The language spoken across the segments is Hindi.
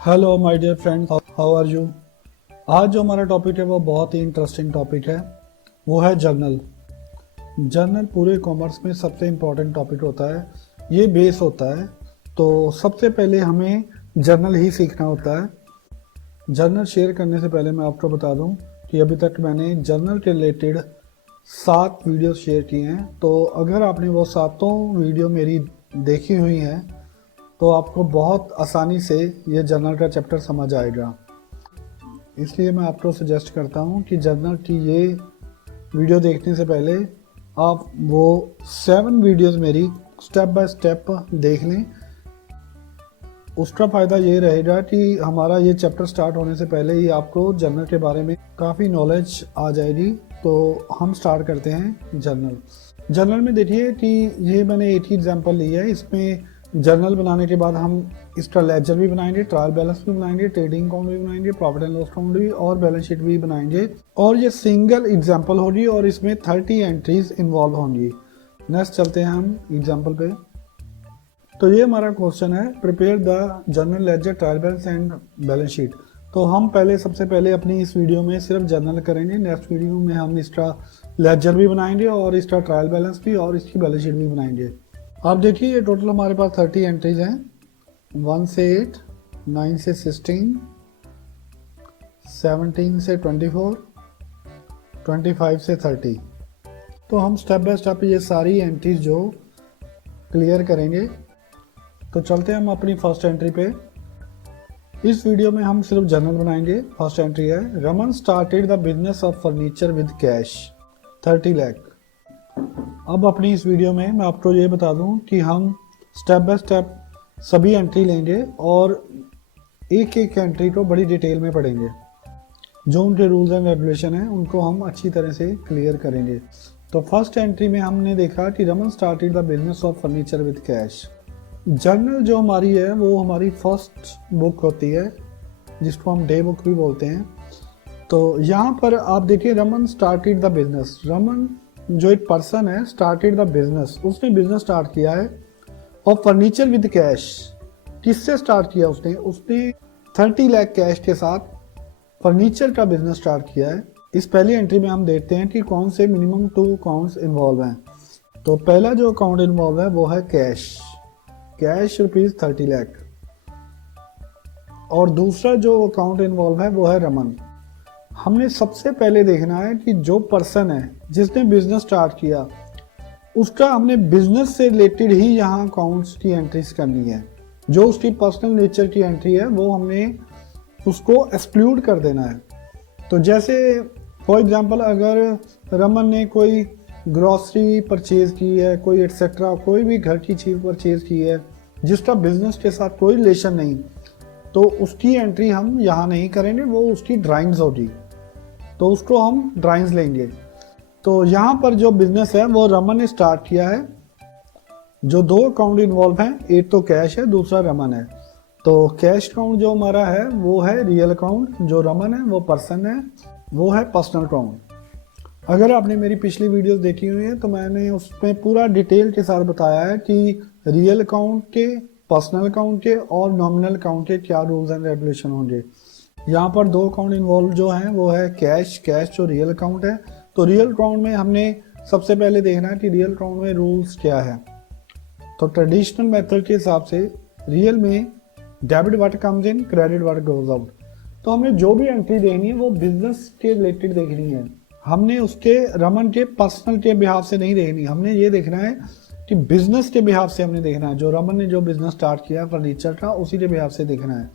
Hello my dear friends, how are you. आज जो हमारा टॉपिक है वो बहुत ही इंटरेस्टिंग टॉपिक है। वो है जर्नल। जर्नल पूरे कॉमर्स में सबसे इम्पोर्टेंट टॉपिक होता है, ये बेस होता है। तो सबसे पहले हमें जर्नल ही सीखना होता है। जर्नल शेयर करने से पहले मैं आपको बता दूं कि अभी तक मैंने जर्नल के रिलेटेड 7 वीडियो शेयर किए हैं। तो अगर आपने वो सातों वीडियो मेरी देखी हुई हैं तो आपको बहुत आसानी से ये जर्नल का चैप्टर समझ आएगा। इसलिए मैं आपको सजेस्ट करता हूँ कि जर्नल की ये वीडियो देखने से पहले आप वो 7 वीडियोस मेरी स्टेप बाय स्टेप देख लें। उसका फ़ायदा ये रहेगा कि हमारा ये चैप्टर स्टार्ट होने से पहले ही आपको जर्नल के बारे में काफ़ी नॉलेज आ जाएगी। तो हम स्टार्ट करते हैं जर्नल। जर्नल में देखिए कि ये मैंने एक ही एग्जाम्पल लिया है। इसमें जर्नल बनाने के बाद हम इसका लेजर भी बनाएंगे, ट्रायल बैलेंस भी बनाएंगे, ट्रेडिंग अकाउंट भी बनाएंगे, प्रॉफिट एंड लॉस अकाउंट भी और बैलेंस शीट भी बनाएंगे। और ये सिंगल एग्जाम्पल होगी और इसमें 30 एंट्रीज इन्वॉल्व होंगी। नेक्स्ट चलते हैं हम एग्जाम्पल पे। तो ये हमारा क्वेश्चन है, prepare the journal ledger trial balance and balance sheet. तो हम सबसे पहले अपनी इस वीडियो में सिर्फ जर्नल करेंगे। नेक्स्ट वीडियो में हम इसका लेजर भी बनाएंगे और इसका ट्रायल बैलेंस भी और इसकी बैलेंस शीट भी बनाएंगे। आप देखिए ये टोटल हमारे पास 30 एंट्रीज हैं, 1 से 8, 9 से 16, 17 से 24, 25 से 30। तो हम स्टेप बाय स्टेप ये सारी एंट्रीज जो क्लियर करेंगे। तो चलते हैं हम अपनी फर्स्ट एंट्री पे। इस वीडियो में हम सिर्फ जर्नल बनाएंगे। फर्स्ट एंट्री है, Raman started the business of furniture with cash 30 lakh. अब अपनी इस वीडियो में मैं आपको ये बता दूं कि हम स्टेप बाय स्टेप सभी एंट्री लेंगे और एक एक एंट्री को बड़ी डिटेल में पढ़ेंगे। जो उनके रूल्स एंड रेगुलेशन हैं उनको हम अच्छी तरह से क्लियर करेंगे। तो फर्स्ट एंट्री में हमने देखा कि Raman started the business of furniture with cash. Journal जो हमारी है वो हमारी फर्स्ट बुक होती है, जिसको हम डे बुक भी बोलते हैं। तो यहाँ पर आप देखिए, Raman started the business. Raman जो एक पर्सन है, स्टार्टेड द बिजनेस, उसने बिजनेस स्टार्ट किया है। और फर्नीचर विद कैश किससे स्टार्ट किया उसने 30 लाख कैश के साथ फर्नीचर का बिजनेस स्टार्ट किया है। इस पहली एंट्री में हम देखते हैं कि कौन से मिनिमम 2 अकाउंट्स इन्वॉल्व हैं। तो पहला जो अकाउंट इन्वॉल्व है वो है कैश रुपीज 30 लाख। और दूसरा जो अकाउंट इन्वॉल्व है वो है रमन। हमने सबसे पहले देखना है कि जो पर्सन है जिसने बिजनेस स्टार्ट किया, उसका हमने बिजनेस से रिलेटेड ही यहाँ अकाउंट्स की एंट्रीज करनी है। जो उसकी पर्सनल नेचर की एंट्री है वो हमने उसको एक्सक्लूड कर देना है। तो जैसे फॉर एग्जांपल, अगर रमन ने कोई ग्रॉसरी परचेज की है, कोई एटसेट्रा, कोई भी घर की चीज़ परचेज की है जिसका बिजनेस के साथ कोई रिलेशन नहीं, तो उसकी एंट्री हम यहाँ नहीं करेंगे, वो उसकी ड्राइंग्स होगी। तो उसको हम ड्राइंग्स लेंगे। तो यहाँ पर जो बिजनेस है वो रमन ने स्टार्ट किया है। जो 2 अकाउंट इन्वॉल्व हैं, एक तो कैश है, दूसरा रमन है। तो कैश अकाउंट जो हमारा है वो है रियल अकाउंट, जो रमन है वो पर्सन है, वो है पर्सनल अकाउंट। अगर आपने मेरी पिछली वीडियोस देखी हुई है तो मैंने उसमें पूरा डिटेल के साथ बताया है कि रियल अकाउंट के, पर्सनल अकाउंट के और नॉमिनल अकाउंट के क्या रूल्स एंड रेगुलेशन होंगे। यहाँ पर 2 अकाउंट इन्वॉल्व जो हैं वो है कैश जो रियल अकाउंट है। तो रियल अकाउंट में हमने सबसे पहले देखना है कि रियल अकाउंट में रूल्स क्या है। तो ट्रेडिशनल मेथड के हिसाब से रियल में debit what comes in, credit what goes out. तो हमें जो भी एंट्री देनी है वो बिजनेस के रिलेटेड देखनी है। हमने उसके रमन के पर्सनल के बिहाफ से नहीं देखनी। हमने ये देखना है कि बिजनेस के बिहाफ से हमने देखना है। जो रमन ने जो बिजनेस स्टार्ट किया फर्नीचर का, उसी के बिहाफ से देखना है।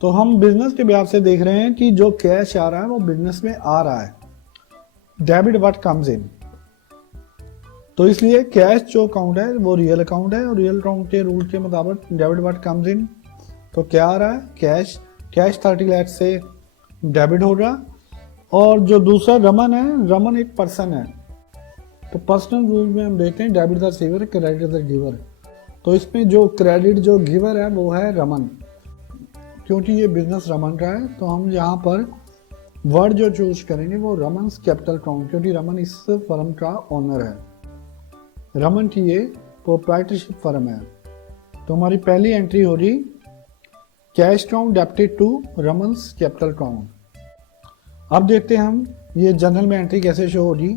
तो हम बिजनेस के बिहाफ से देख रहे हैं कि जो कैश आ रहा है वो बिजनेस में आ रहा है, डेबिट व्हाट कम्स इन। तो इसलिए कैश जो अकाउंट है वो रियल अकाउंट है और रियल अकाउंट के रूल के मुताबिक डेबिट व्हाट कम्स इन। तो क्या आ रहा है, कैश 30 लाख से डेबिट होगा। और जो दूसरा रमन है, रमन एक पर्सन है। तो पर्सनल रूल में हम देखते हैं debit the receiver, credit the giver. तो इसमें जो क्रेडिट जो गिवर है वो है रमन, क्योंकि ये बिजनेस रमन का है। तो हम यहाँ पर वर्ड जो चूज करेंगे वो रमन्स कैपिटल अकाउंट, क्योंकि रमन इस फर्म का ओनर है। रमन की ये प्रोप्राइटरशिप फर्म है। तो हमारी पहली एंट्री होगी cash account debited to Raman's capital account. अब देखते हैं हम ये जर्नल में एंट्री कैसे शो होगी।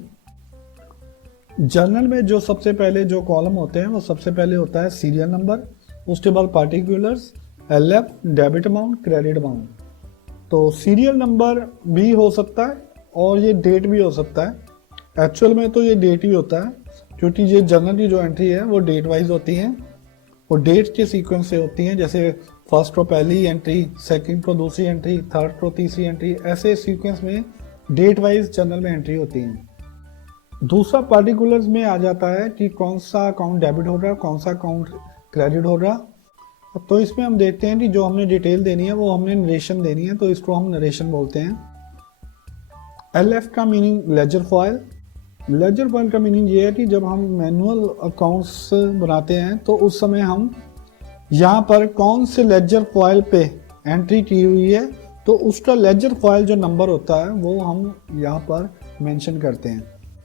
जर्नल में जो सबसे पहले जो कॉलम होते हैं वो सबसे पहले होता है सीरियल नंबर, उसके बाद particulars, LF, debit amount, credit amount. तो सीरियल नंबर भी हो सकता है और ये डेट भी हो सकता है। एक्चुअल में तो ये डेट ही होता है, क्योंकि ये जर्नल की जो एंट्री है वो डेट वाइज होती है और डेट के सीक्वेंस से होती हैं। जैसे फर्स्ट को पहली एंट्री, सेकंड को दूसरी एंट्री, थर्ड को तीसरी एंट्री, ऐसे सीक्वेंस में डेट वाइज जर्नल में एंट्री होती है। दूसरा पार्टिकुलर्स में आ जाता है कि कौन सा अकाउंट डेबिट हो रहा है, कौन सा अकाउंट क्रेडिट हो रहा। तो इसमें हम देखते हैं कि जो हमने डिटेल देनी है वो हमने नरेशन देनी है, तो इसको हम नरेशन बोलते हैं। LF का meaning ledger folio. Ledger folio का मीनिंग ये है कि जब हम मैनुअल अकाउंट्स बनाते हैं तो उस समय हम यहाँ पर कौन से लेजर फॉइल पे एंट्री की हुई है तो उसका लेजर फॉइल जो नंबर होता है वो हम यहाँ पर मेंशन करते हैं।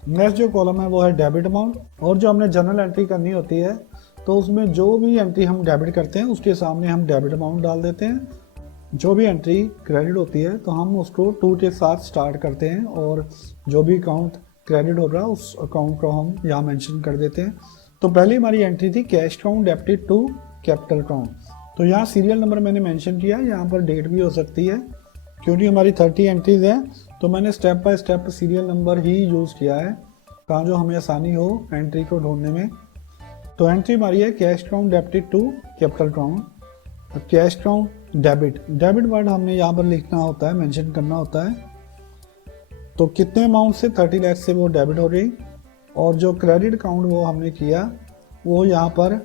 नेक्स्ट जो कॉलम है वो है डेबिट अमाउंट, और जो हमने जनरल एंट्री करनी होती है तो उसमें जो भी एंट्री हम डेबिट करते हैं उसके सामने हम डेबिट अमाउंट डाल देते हैं। जो भी एंट्री क्रेडिट होती है तो हम उसको 2 के साथ स्टार्ट करते हैं और जो भी अकाउंट क्रेडिट हो रहा है उस अकाउंट को हम यहाँ मेंशन कर देते हैं। तो पहली हमारी एंट्री थी cash account debited to capital account. तो यहाँ सीरियल नंबर मैंने मेंशन किया, यहाँ पर डेट भी हो सकती है क्योंकि हमारी 30 एंट्रीज हैं तो मैंने step by step serial number he use किया है ताकि जो हमें आसानी हो एंट्री को ढूंढने में। तो एंट्री हमारी है cash account debited to capital account. Cash account debit word हमने यहाँ पर लिखना होता है, मेंशन करना होता है। तो कितने अमाउंट से 30 लाख से वो डेबिट हो रही, और जो क्रेडिट अकाउंट वो हमने किया वो यहाँ पर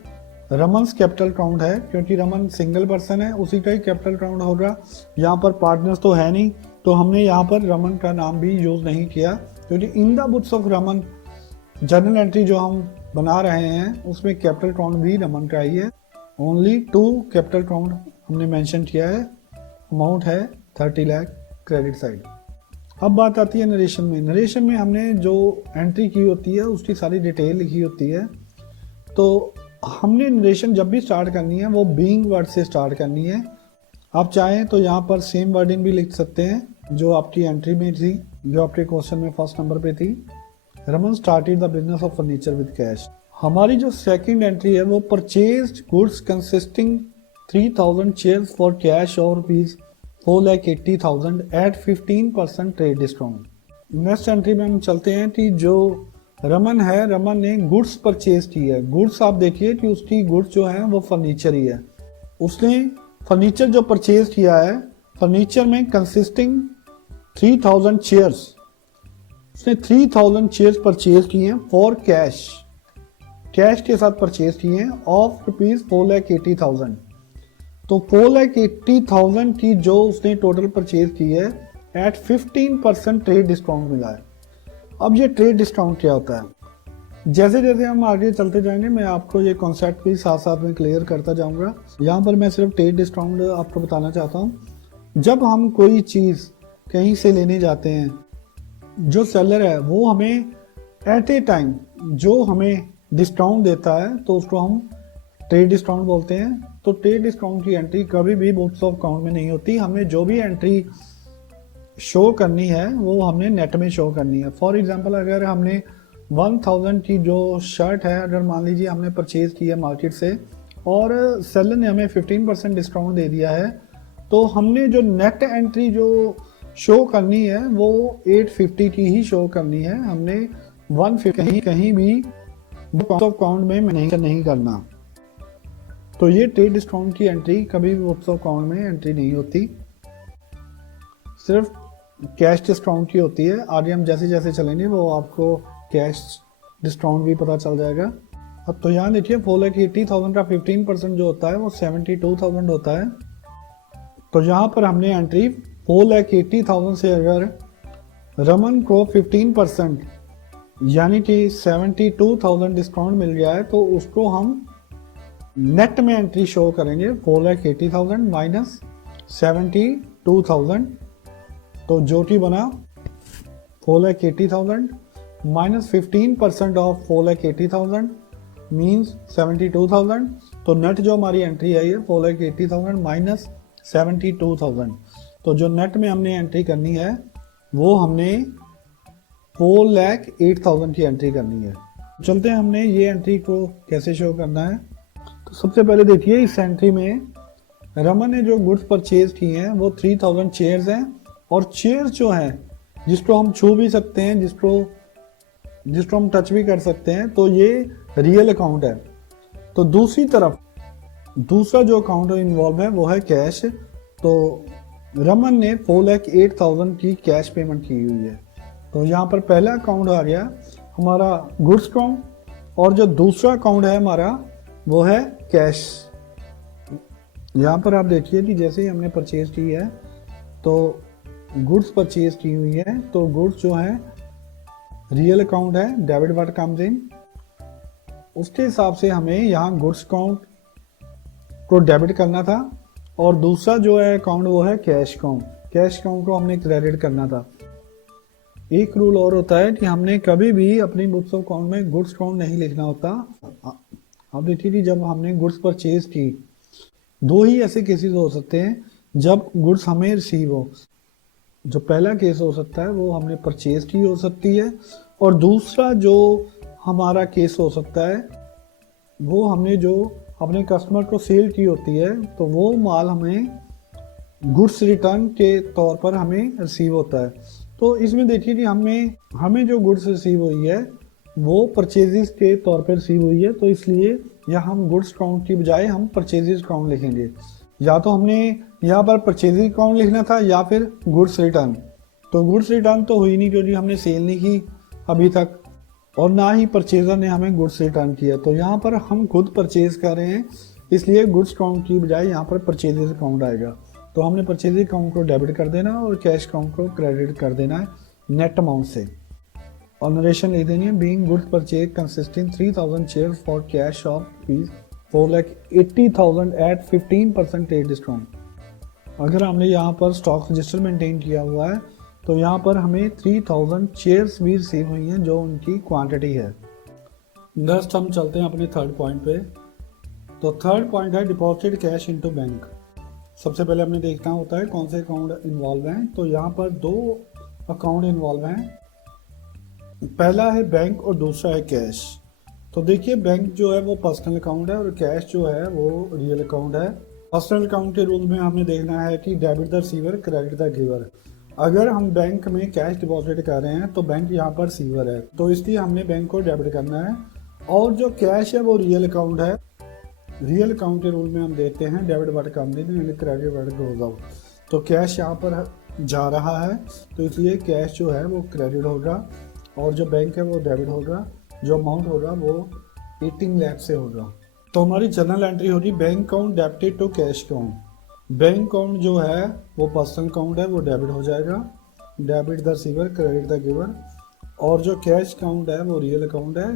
रमन्स कैपिटल अकाउंट है क्योंकि रमन सिंगल पर्सन है, उसी का ही कैपिटल अकाउंट होगा। यहाँ पर पार्टनर्स तो है नहीं तो हमने यहाँ पर रमन का नाम भी यूज़ नहीं किया क्योंकि in the books of Raman journal entry जो हम बना रहे हैं उसमें कैपिटल अकाउंट भी रमन का ही है। ओनली 2 कैपिटल अकाउंट हमने मेंशन किया है, अमाउंट है 30 लाख क्रेडिट साइड। अब बात आती है नरेशन में। नरेशन में हमने जो एंट्री की होती है उसकी सारी डिटेल लिखी होती है। तो हमने नरेशन जब भी स्टार्ट करनी है वो बीइंग वर्ड से स्टार्ट करनी है। आप चाहें तो यहाँ पर सेम वर्डिंग भी लिख सकते हैं जो आपकी एंट्री में थी, जो आपके क्वेश्चन में फर्स्ट नंबर पे थी। Raman started the business of furniture with cash. हमारी जो सेकंड एंट्री है वो purchased goods consisting 3000 chairs for cash और ₹4,80,000 at 15% trade discount. Next entry में हम चलते हैं कि जो रमन है, रमन ने गुड्स परचेज की है। गुड्स आप देखिए कि उसकी गुड्स जो है वो फर्नीचर ही है। उसने फर्नीचर जो परचेज किया है, फर्नीचर में कंसिस्टिंग 3000 चेयर्स, उसने 3000 चेयर्स परचेज किए हैं फॉर कैश, कैश के साथ परचेज किए हैं ऑफ ₹4,80,000। तो 4,80,000 की जो उसने टोटल परचेज की है एट 15% ट्रेड डिस्काउंट मिला है। अब ये ट्रेड डिस्काउंट क्या होता है, जैसे जैसे हम आगे चलते जाएंगे मैं आपको ये कॉन्सेप्ट भी साथ साथ में क्लियर करता जाऊंगा। यहाँ पर मैं सिर्फ ट्रेड डिस्काउंट आपको बताना चाहता हूँ। जब हम कोई चीज़ कहीं से लेने जाते हैं, जो सेलर है वो हमें एट ए टाइम जो हमें डिस्काउंट देता है तो उसको हम ट्रेड डिस्काउंट बोलते हैं। तो ट्रेड डिस्काउंट की एंट्री कभी भी बुक्स ऑफ अकाउंट में नहीं होती। हमें जो भी एंट्री शो करनी है वो हमने नेट में शो करनी है। फॉर एग्जांपल अगर हमने 1000 की जो शर्ट है, अगर मान लीजिए हमने परचेज की है मार्केट से और सेलर ने हमें 15% डिस्काउंट दे दिया है, तो हमने जो नेट एंट्री जो शो करनी है वो 850 की ही शो करनी है। हमने 150 कहीं भी बुक्स ऑफ अकाउंट में नहीं करना। तो ये ट्रेड डिस्काउंट की एंट्री कभी भी बुक्स ऑफ अकाउंट में एंट्री नहीं होती, सिर्फ कैश डिस्काउंट की होती है। आगे हम जैसे जैसे चलेंगे वो आपको कैश डिस्काउंट भी पता चल जाएगा। अब तो यहाँ देखिए 4,80,000 का 15% जो होता है वो 72,000 होता है। तो यहाँ पर हमने एंट्री 4,80,000 से अगर रमन को 15% यानी कि 72,000 डिस्काउंट मिल गया है तो उसको हम नेट में एंट्री शो करेंगे 4,80,000 माइनस 72,000। तो जो कि बना 4,80,000 माइनस 15% ऑफ 4,80,000 मीन्स 72,000। तो नेट जो हमारी एंट्री है ये 4,80,000 माइनस 72,000। तो जो नेट में हमने एंट्री करनी है वो हमने 4,08,000 की एंट्री करनी है। चलते हैं हमने ये एंट्री को कैसे शो करना है। तो सबसे पहले देखिए इस एंट्री में रमन ने जो गुड्स परचेज किए हैं वो 3,000 चेयर्स हैं, और चेयर्स जो हैं जिसको हम छू भी सकते हैं, जिसको हम टच भी कर सकते हैं, तो ये रियल अकाउंट है। तो दूसरी तरफ दूसरा जो अकाउंट इन्वॉल्व है वो है कैश। तो रमन ने 4,08,000 की कैश पेमेंट की हुई है। तो यहाँ पर पहला अकाउंट आ गया हमारा गुड्स अकाउंट, और जो दूसरा अकाउंट है हमारा वो है कैश। यहाँ पर आप देखिए कि जैसे ही हमने परचेज की है तो गुड्स परचेज की हुई है, तो गुड्स जो है रियल अकाउंट है, डेबिट व्हाट कम्स इन, उसके हिसाब से हमें यहाँ गुड्स अकाउंट को डेबिट करना था, और दूसरा जो है अकाउंट वो है कैश अकाउंट। कैश अकाउंट को हमने क्रेडिट करना था। एक रूल और होता है कि हमने कभी भी अपनी बुक्स ऑफ अकाउंट में गुड्स अकाउंट नहीं लिखना होता। आप देखिए कि जब हमने गुड्स परचेज की, दो ही ऐसे केसेस हो सकते हैं जब गुड्स हमें रिसीव हो। जो पहला केस हो सकता है वो हमने परचेज की हो सकती है, और दूसरा जो हमारा केस हो सकता है वो हमने जो अपने कस्टमर को सेल की होती है, तो वो माल हमें गुड्स रिटर्न के तौर पर हमें रिसीव होता है। तो इसमें देखिए कि हमें जो गुड्स रिसीव हुई है वो परचेजेस के तौर पर रिसीव हुई है, तो इसलिए यहाँ हम गुड्स अकाउंट की बजाय हम परचेजेस अकाउंट लिखेंगे। या तो हमने यहाँ पर परचेजिंग अकाउंट लिखना था या फिर गुड्स रिटर्न। तो गुड्स रिटर्न तो हुई नहीं क्योंकि हमने सेल नहीं की अभी तक, और ना ही परचेजर ने हमें गुड्स रिटर्न किया। तो यहाँ पर हम खुद परचेज कर रहे हैं, इसलिए गुड्स अकाउंट की बजाय यहाँ पर परचेजेस अकाउंट आएगा। तो हमने परचेजिंग अकाउंट को डेबिट कर देना और कैश अकाउंट को क्रेडिट कर देना है नेट अमाउंट से। और नरेशन लिख देनी है, being goods purchase consisting 3,000 chairs for cash of ₹4,80,000 at 15% trade discount. अगर हमने यहाँ पर स्टॉक रजिस्टर मेंटेन किया हुआ है तो यहाँ पर हमें 3,000 शेयर्स भी रिसीव हुई हैं जो उनकी क्वांटिटी है। नेक्स्ट हम चलते हैं अपने थर्ड पॉइंट पे। तो थर्ड पॉइंट है डिपॉजिट कैश इनटू बैंक। सबसे पहले हमने देखना होता है कौन से अकाउंट इन्वॉल्व हैं। तो यहाँ पर दो अकाउंट इन्वॉल्व हैं, पहला है बैंक और दूसरा है कैश। तो देखिए बैंक जो है वो पर्सनल अकाउंट है और कैश जो है वो रियल अकाउंट है। पर्सनल अकाउंट के रूल में हमें देखना है कि debit the receiver credit the giver. अगर हम बैंक में कैश डिपॉजिट कर रहे हैं तो बैंक यहाँ पर रिसीवर है, तो इसलिए हमने बैंक को डेबिट करना है। और जो कैश है वो रियल अकाउंट है। रियल अकाउंट के रूल में हम देखते हैं debit what comes in, credit what goes out. तो कैश यहाँ पर जा रहा है तो इसलिए कैश जो है वो क्रेडिट होगा, और जो बैंक है वो डेबिट होगा। जो अमाउंट होगा वो 18 लाख से होगा। तो हमारी जनरल एंट्री होगी bank account debited to cash account. Bank account जो है वो पर्सनल अकाउंट है, वो डेबिट हो जाएगा, debit the receiver credit the giver. और जो कैश अकाउंट है वो रियल अकाउंट है,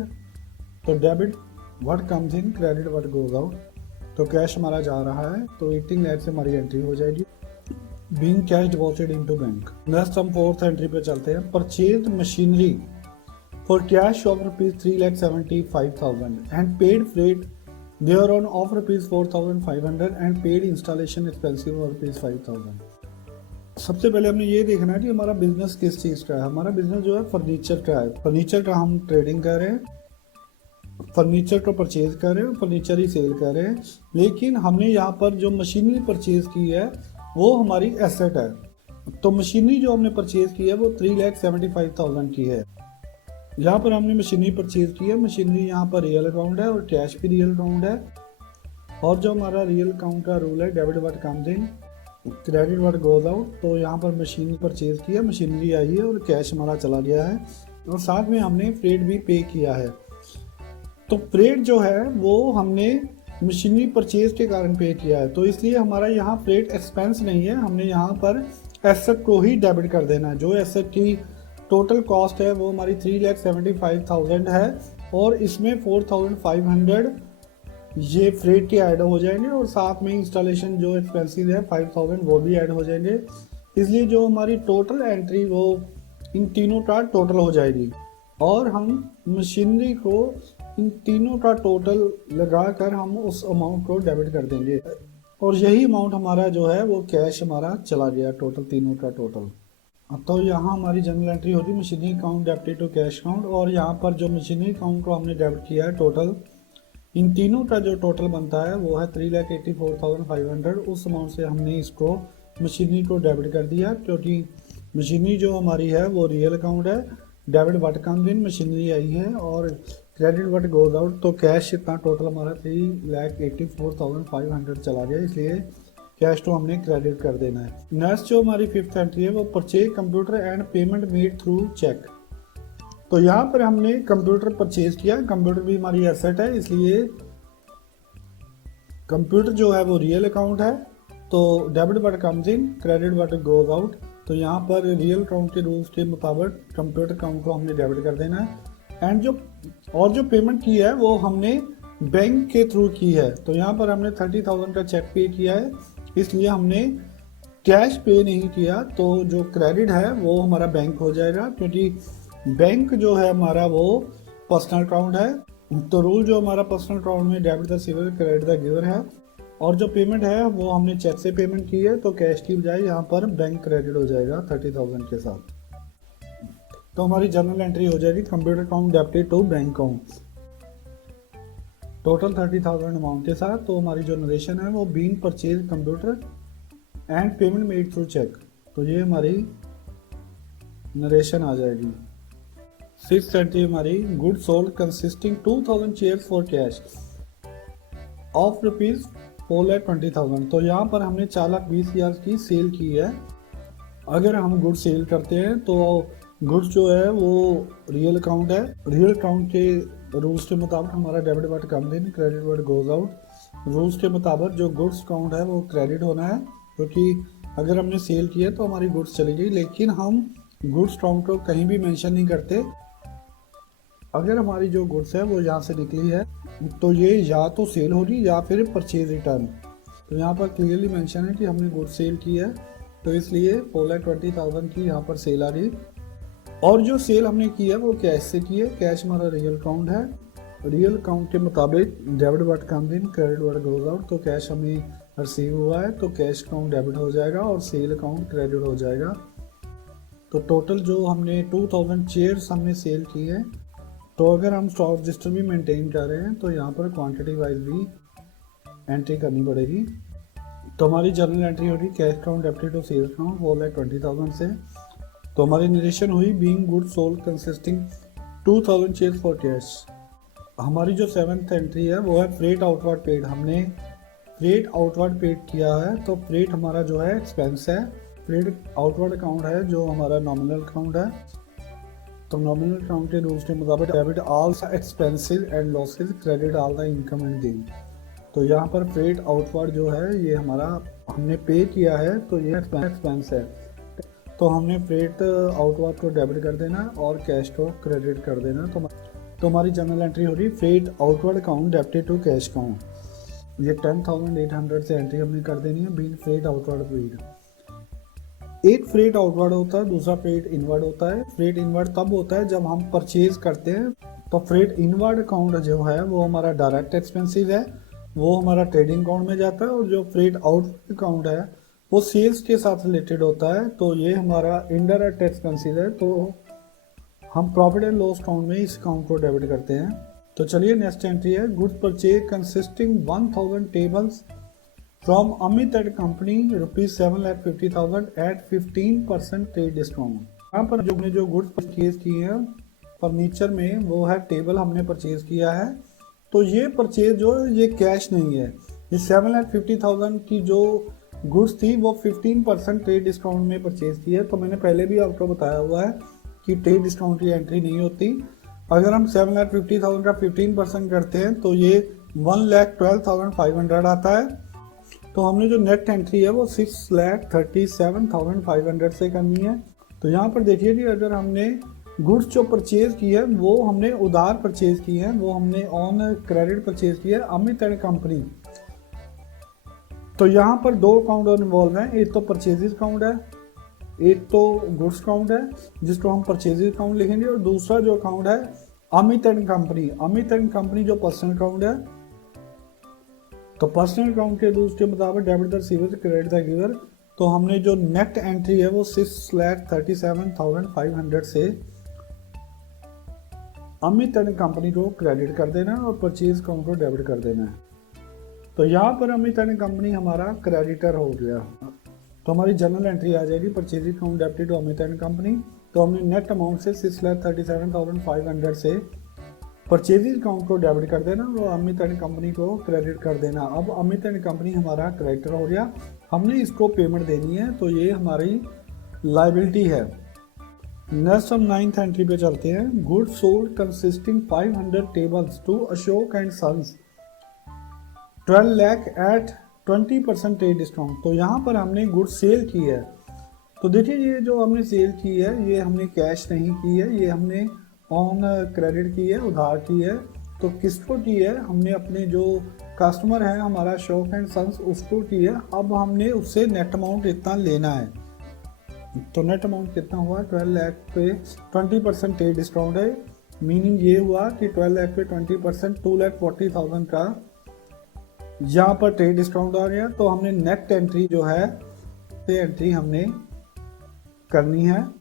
तो debit what comes in credit what goes out. तो कैश हमारा जा रहा है तो 18 लाख से हमारी एंट्री हो जाएगी, being cash deposited into bank. Next हम फोर्थ एंट्री पे चलते हैं, purchase machinery for cash of ₹3,75,000 and paid freight thereon of ₹4,500 and paid installation expensive of ₹5,000। सबसे पहले हमने ये देखना है कि हमारा बिजनेस किस चीज़ का है। हमारा बिजनेस जो है फर्नीचर का है, फर्नीचर का हम ट्रेडिंग कर रहे हैं, फर्नीचर को परचेज कर रहे हैं, फर्नीचर ही सेल कर रहे हैं। लेकिन हमने यहाँ पर जो मशीनरी परचेज की है वो हमारी एसेट है। तो मशीनरी जो हमने परचेज की है वो 3,75,000 की है। यहाँ पर हमने मशीनरी परचेज की है, मशीनरी यहाँ पर रियल अकाउंट है और कैश भी रियल अकाउंट है। और जो हमारा रियल अकाउंट का रूल है debit what comes in credit what goes out. तो यहाँ पर मशीनरी परचेज की है, मशीनरी आई है और कैश हमारा चला गया है, और साथ में हमने फ्रेट भी पे किया है। तो फ्रेट जो है वो हमने मशीनरी परचेज के कारण पे किया है, तो इसलिए हमारा यहाँ फ्रेट एक्सपेंस नहीं है। हमने यहाँ पर एसेट को ही डेबिट कर देना है। जो एसेट की टोटल कॉस्ट है वो हमारी 3,75,000 है, और इसमें 4,500 ये फ्रेट के ऐड हो जाएंगे, और साथ में इंस्टॉलेशन जो एक्सपेंसिव है 5,000 वो भी ऐड हो जाएंगे। इसलिए जो हमारी टोटल एंट्री वो इन तीनों का टोटल हो जाएगी, और हम मशीनरी को इन तीनों का टोटल लगाकर हम उस अमाउंट को डेबिट कर देंगे। और यही अमाउंट हमारा जो है वो कैश हमारा चला गया टोटल, तीनों का टोटल। तो यहाँ हमारी जनरल एंट्री होती है machinery account debited to cash account, और यहाँ पर जो मशीनरी अकाउंट को हमने डेबिट किया है टोटल, इन तीनों का जो टोटल बनता है वो है 3,84,500। उस अमाउंट से हमने इसको मशीनरी को डेबिट कर दिया, क्योंकि मशीनरी जो हमारी है वो रियल अकाउंट है। Debit what comes in, machinery आई है, और क्रेडिट वट गोज आउट। तो कैश इतना टोटल हमारा 3,84,500 चला गया, इसलिए कैश तो हमने क्रेडिट कर देना है। नेक्स्ट जो हमारी फिफ्थ एंट्री है वो purchase computer and payment made through cheque. तो यहाँ पर हमने कंप्यूटर परचेज किया, कंप्यूटर भी हमारी एसेट है, इसलिए कंप्यूटर जो है वो रियल अकाउंट है। तो debit what comes in, credit what goes out. तो यहाँ पर रियल अकाउंट के रूल्स के मुताबिक कंप्यूटर अकाउंट को हमने डेबिट कर देना है। एंड जो पेमेंट की है वो हमने बैंक के थ्रू की है। तो यहाँ पर हमने 30,000 का चेक पे किया है, इसलिए हमने कैश पे नहीं किया। तो जो क्रेडिट है वो हमारा बैंक हो जाएगा, क्योंकि बैंक जो है हमारा वो पर्सनल अकाउंट है। तो रूल जो हमारा पर्सनल अकाउंट में debit the receiver credit the giver है, और जो पेमेंट है वो हमने चेक से पेमेंट की है, तो कैश की बजाय यहाँ पर बैंक क्रेडिट हो जाएगा 30,000 के साथ। तो हमारी जर्नल एंट्री हो जाएगी computer account debited to bank account, total 30,000 amount के साथ। तो हमारी जो नरेशन है वो being purchase computer and payment made through cheque, तो ये हमारी नरेशन आ जाएगी। सिक्स्थ एंट्री हमारी good sold consisting 2,000 chairs for cash of rupees 4,20,000। तो यहाँ पर हमने 4,20,000 की सेल की है। अगर हम गुड सेल करते हैं तो गुड्स जो है वो रियल अकाउंट है। रियल अकाउंट के रूल्स के मुताबिक हमारा debit what comes in, credit what goes out. Rules के मुताबिक जो गुड्स अकाउंट है वो क्रेडिट होना है, क्योंकि अगर हमने सेल किया तो हमारी गुड्स चली गई, लेकिन हम गुड्स अकाउंट को कहीं भी मेंशन नहीं करते। अगर हमारी जो गुड्स है वो यहाँ से निकली है तो ये या तो सेल होगी या फिर परचेज रिटर्न। तो यहाँ पर क्लियरली मेंशन है कि हमने गुड्स सेल की है, तो इसलिए 4,20,000 की यहाँ पर सेल आ रही। और जो सेल हमने की है वो कैश से की है। कैश हमारा रियल अकाउंट है। रियल अकाउंट के मुताबिक debit what comes in, credit what goes out. तो कैश हमें रिसीव हुआ है, तो कैश अकाउंट डेबिट हो जाएगा और सेल अकाउंट क्रेडिट हो जाएगा। तो टोटल जो हमने 2,000 चेयर्स हमने सेल की है। तो अगर हम स्टॉक रजिस्टर भी मेंटेन कर रहे हैं तो यहाँ पर क्वांटिटी वाइज भी एंट्री करनी पड़ेगी। तो हमारी जर्नल एंट्री होगी cash account debited to sales account 4,20,000 से। तो हमारी नरेशन हुई being good sold consisting 2,000 chairs for cash. हमारी जो सेवन्थ एंट्री है वो है फ्रेट आउटवर्ड पेड। हमने फ्रेट आउटवर्ड पेड किया है, तो फ्रेट हमारा जो है एक्सपेंस है। फ्रेट आउटवर्ड अकाउंट है जो हमारा नॉमिनल अकाउंट है। तो नॉमिनल अकाउंट के रूल्स के मुताबिक debit all expenses and losses, credit all the income and gain. तो यहाँ पर फ्रेट आउटवर्ड जो है ये हमारा हमने पे किया है, तो ये एक्सपेंस है। तो हमने फ्रेट आउटवर्ड को डेबिट कर देना और कैश को क्रेडिट कर देना। तो हमारी जनरल एंट्री हो रही freight outward account debited to cash account. ये 10,800 से एंट्री हमने कर देनी है बीइंग फ्रेट आउटवर्ड पेड। एक फ्रेट आउटवर्ड होता है, दूसरा फ्रेट इनवर्ड होता है। फ्रेट इनवर्ड तब होता है जब हम परचेज करते हैं। तो फ्रेट इनवर्ड अकाउंट जो है वो हमारा डायरेक्ट एक्सपेंसिव है, वो हमारा ट्रेडिंग अकाउंट में जाता है। और जो फ्रेट आउटवर्ड अकाउंट है वो सेल्स के साथ रिलेटेड होता है, तो ये हमारा इनडायरेक्ट एक्सपेंसिव है। तो हम प्रॉफिट एंड लॉस अकाउंट में इस अकाउंट को डेबिट करते हैं। तो चलिए नेक्स्ट एंट्री है goods purchase consisting 1,000 tables from Amit and company ₹7,50,000 at 15% trade discount. यहाँ पर जो हमने जो गुड्स परचेज किए हैं फर्नीचर में वो है टेबल हमने परचेज किया है। तो ये परचेज जो है ये कैश नहीं है। ये 7,50,000 की जो गुड्स थी वो 15% ट्रेड डिस्काउंट में परचेज की है। तो मैंने पहले भी आपको बताया हुआ है कि ट्रेड डिस्काउंट की एंट्री नहीं होती। अगर हम 7,50,000 का 15% करते हैं तो ये 1,12,500 आता है। तो हमने जो नेट एंट्री है वो 6,37,500 से करनी है। तो यहाँ पर देखिए कि अगर हमने गुड्स जो परचेज की है वो हमने उधार परचेज की है, वो हमने ऑन क्रेडिट परचेज की है अमित एंड कंपनी। तो यहाँ पर दो अकाउंट इन्वॉल्व हैं, एक तो परचेजेज अकाउंट है, एक तो गुड्स अकाउंट है जिसको हम परचेजेज अकाउंट लिखेंगे, और दूसरा जो अकाउंट है Amit and company. Amit and company जो पर्सनल अकाउंट है तो पर्सनल अकाउंट के रूल्स के मुताबिक debit the receiver credit the giver, तो हमने जो नेट एंट्री है वो 6,37,500 से अमित एंड कंपनी को क्रेडिट कर देना है और परचेज अकाउंट को डेबिट कर देना है। तो यहाँ पर अमित एंड कंपनी हमारा क्रेडिटर हो गया, तो हमारी जनरल एंट्री आ जाएगी purchase account debited to Amit and company. तो हमने नेट अमाउंट से 6,37,500 से परचेज अकाउंट को डेबिट कर देना और अमित एंड कंपनी को क्रेडिट कर देना। अब अमित एंड कंपनी हमारा क्रेडिटर हो गया, हमने इसको पेमेंट देनी है, तो ये हमारी लाइबिलिटी है। नेक्स्ट हम 9th एंट्री पे चलते हैं। Goods sold consisting 500 tables to Ashok and sons 12 lakh at 20% trade discount. तो यहाँ पर हमने गुड्स सेल की है, तो देखिए ये जो हमने सेल की है ये हमने कैश नहीं की है, ये हमने ऑन क्रेडिट की है, उधार की है। तो किसको की है? हमने अपने जो कस्टमर है हमारा अशोक एंड सन्स उसको की है। अब हमने उससे नेट अमाउंट इतना लेना है, तो नेट अमाउंट कितना हुआ? 12 लाख पे 20% ट्रेड डिस्काउंट है, मीनिंग ये हुआ कि 12 लाख पे 20% 2,40,000 का यहाँ पर ट्रेड डिस्काउंट आ गया। तो हमने नेट एंट्री जो है ये एंट्री हमने करनी है।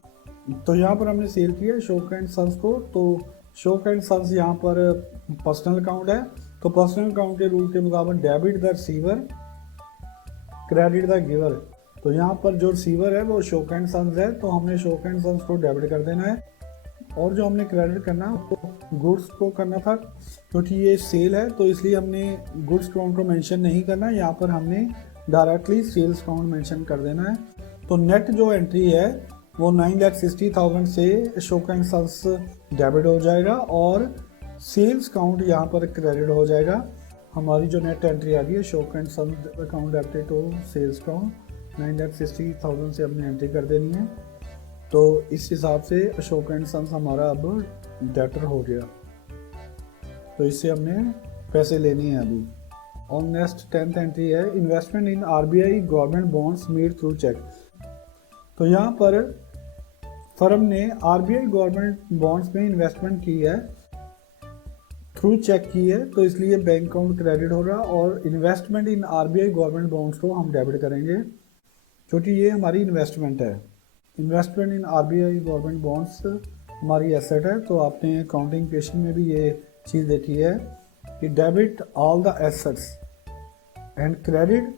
तो यहाँ पर हमने सेल किया अशोक एंड सन्स को, तो अशोक एंड सन्स यहाँ पर पर्सनल अकाउंट है, तो पर्सनल अकाउंट के रूल के मुताबिक debit the receiver credit the giver. तो यहाँ पर जो रिसीवर है वो अशोक एंड सन्स है, तो हमने अशोक एंड सन्स को डेबिट कर देना है और जो हमने क्रेडिट करना है उसको गुड्स को करना था, क्योंकि ये सेल है तो इसलिए हमने गुड्स अकाउंट को मेंशन नहीं करना, यहाँ पर हमने डायरेक्टली सेल्स अकाउंट मेंशन कर देना है। तो नेट जो एंट्री है वो 9,60,000 से अशोक एंड सन्स डेबिट हो जाएगा और सेल्स अकाउंट यहाँ पर क्रेडिट हो जाएगा। हमारी जो नेट एंट्री आ रही है Ashok and sons account debited to sales account 9,60,000 से अपनी एंट्री कर देनी है। तो इस हिसाब से अशोक एंड सन्स हमारा अब डेटर हो गया, तो इससे हमने पैसे लेने हैं अभी। और नेक्स्ट 10th एंट्री है investment in RBI government bonds made through cheque. तो यहाँ पर फर्म ने आरबीआई गवर्नमेंट बॉन्ड्स में इन्वेस्टमेंट की है, थ्रू चेक की है, तो इसलिए बैंक अकाउंट क्रेडिट होगा और investment in RBI government bonds को हम डेबिट करेंगे, क्योंकि ये हमारी इन्वेस्टमेंट है। Investment in RBI government bonds हमारी एसेट है, तो आपने अकाउंटिंग क्वेश्चन में भी ये चीज़ देखी है कि debit all the assets and credit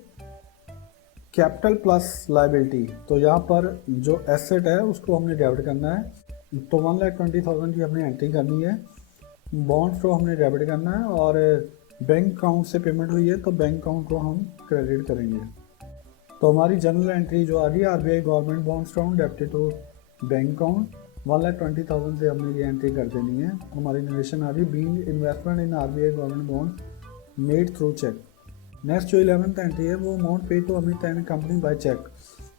capital plus liability. तो यहाँ पर जो एसेट है उसको हमने डेबिट करना है, तो 1,20,000 की हमने एंट्री करनी है, बॉन्ड्स को हमने डेबिट करना है और बैंक अकाउंट से पेमेंट हुई है तो बैंक अकाउंट को हम क्रेडिट करेंगे। तो हमारी जनरल एंट्री जो आ रही है RBI government bonds account debited to bank account 1,20,000 से हमने ये एंट्री कर देनी है। हमारी नरेशन आ रही है being investment in RBI government bond made through cheque. Next जो 11th एंट्री है वो amount pay to Amit and company by cheque.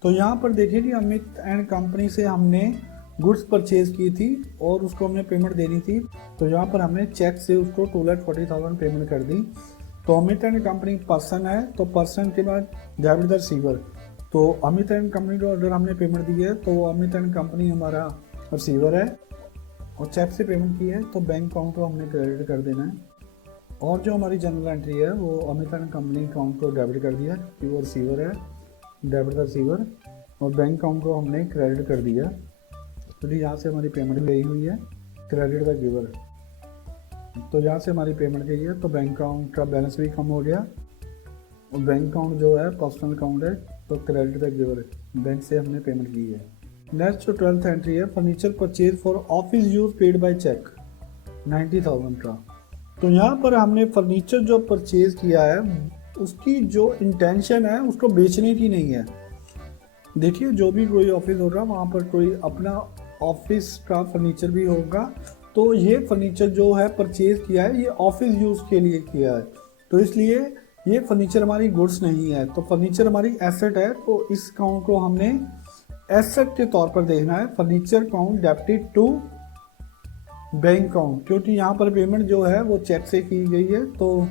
तो यहाँ पर देखिए कि अमित एंड कंपनी से हमने गुड्स परचेज की थी और उसको हमने पेमेंट देनी थी, तो यहाँ पर हमने चेक से उसको 2,40,000 पेमेंट कर दी। तो अमित एंड कंपनी पर्सन है, तो पर्सन के बाद डेबिट द रिसीवर। तो अमित एंड कंपनी को अगर हमने पेमेंट दी है तो अमित एंड कंपनी हमारा रिसीवर है और चेक से पेमेंट की है तो बैंक अकाउंट को हमने क्रेडिट कर देना है। और जो हमारी जनरल एंट्री है वो अमित एंड कंपनी अकाउंट को डेबिट कर दिया कि वो रिसीवर है, डेबिट द रिसीवर, और बैंक अकाउंट को हमने क्रेडिट कर दिया, तो यहाँ से हमारी पेमेंट गई हुई है, क्रेडिट द गिवर। तो यहाँ से हमारी पेमेंट गई है तो बैंक अकाउंट का बैलेंस भी कम हो गया और बैंक अकाउंट जो है पर्सनल अकाउंट है तो क्रेडिट द गिवर, बैंक से हमने पेमेंट की है। नेक्स्ट जो 12th एंट्री है furniture purchase for office use paid by cheque 90,000 का। तो यहाँ पर हमने फर्नीचर जो परचेज किया है उसकी जो इंटेंशन है उसको बेचने की नहीं है। देखिए जो भी कोई ऑफिस होगा वहाँ पर कोई अपना ऑफिस का फर्नीचर भी होगा, तो ये फर्नीचर जो है परचेज किया है ये ऑफिस यूज़ के लिए किया है, तो इसलिए ये फर्नीचर हमारी गुड्स नहीं है। तो फर्नीचर हमारी एसेट है, तो इस अकाउंट को हमने एसेट के तौर पर देखना है, furniture account debited to bank account, क्योंकि यहाँ पर पेमेंट जो है वो चेक से की गई है। तो